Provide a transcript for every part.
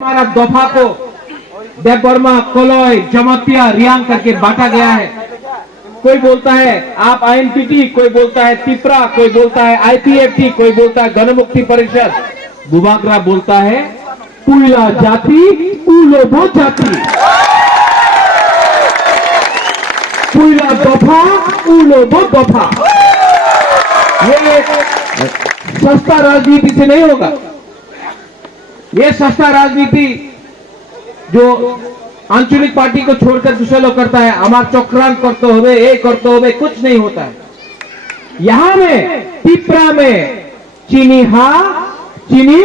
हमारा दफा को देवबर्मा, कोलोई, जमातिया, रियांग करके बांटा गया है। कोई बोलता है आप आईएनपीटी, कोई बोलता है तिपरा, कोई बोलता है आईपीएफटी, कोई बोलता है गणमुक्ति परिषद। बुबागरा बोलता है पुइला जाति उलोबो जाति, पुइला दफा उलोबो दफा। ये सस्ता राजनीति से नहीं होगा। ये सस्ता राजनीति जो आंचलिक पार्टी को छोड़कर दूसरे लोग करता है, हमारा चक्रांत करते हुए, एक करते हुए कुछ नहीं होता है। यहां में तिपरा में चीनी हा चीनी,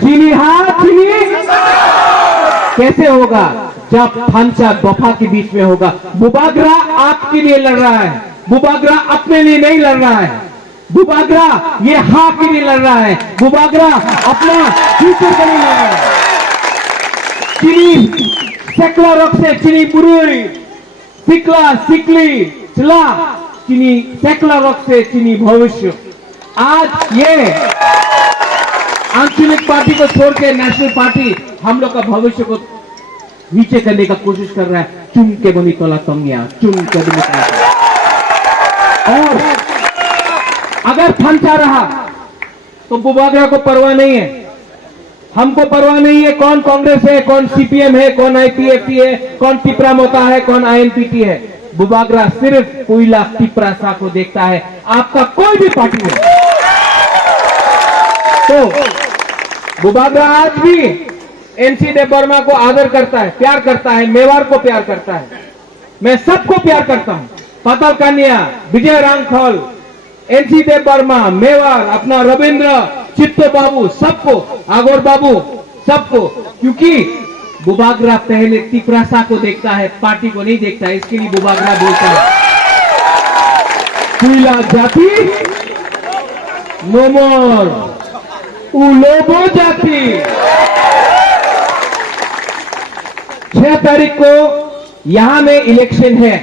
चीनी हा चीनी कैसे होगा जब फंसा दफा के बीच में होगा। बुबागरा आपके लिए लड़ रहा है, बुबागरा अपने लिए नहीं लड़ रहा है। बुबागरा ये हाँ के लिए लड़ रहा है, बुबागरा अपना फ्यूचर के लिए लड़ रहा है। चीनी सेकला रख से चीनी बुरुई, सिकला सिकली चला चीनी सेकला रख से चीनी भविष्य। आज ये आंचलिक पार्टी को छोड़ के नेशनल पार्टी हम लोग का भविष्य को नीचे करने का कोशिश कर रहा है। चुन के बनी तोला तंगिया, चुन के बनी तोला। और अगर फंसा रहा तो बुबागरा को परवाह नहीं है, हमको परवाह नहीं है कौन कांग्रेस है, कौन सीपीएम है, कौन आईपीएफटी है, कौन तिपरा मोता है, कौन आईएनपीटी है। बुबागरा सिर्फ पुइला तिपरा सा को देखता है, आपका कोई भी पार्टी नहीं। तो बुबागरा आज भी एनसी देवबर्मा को आदर करता है, प्यार करता है, मेवाड़ को प्यार करता है। मैं सबको प्यार करता हूं, पाताल कन्या, विजय रांगथल, एनसी देवबर्मा, मेवाड़, अपना रविंद्र, चित्तो बाबू, सबको, आगोर बाबू, सबको। क्योंकि बुबागरा पहले तिपरासा को देखता है, पार्टी को नहीं देखता है। इसके लिए बुबागरा बोलता है पुइला जाति नो मोर, उलोबो जाति। 6 तारीख को यहां में इलेक्शन है।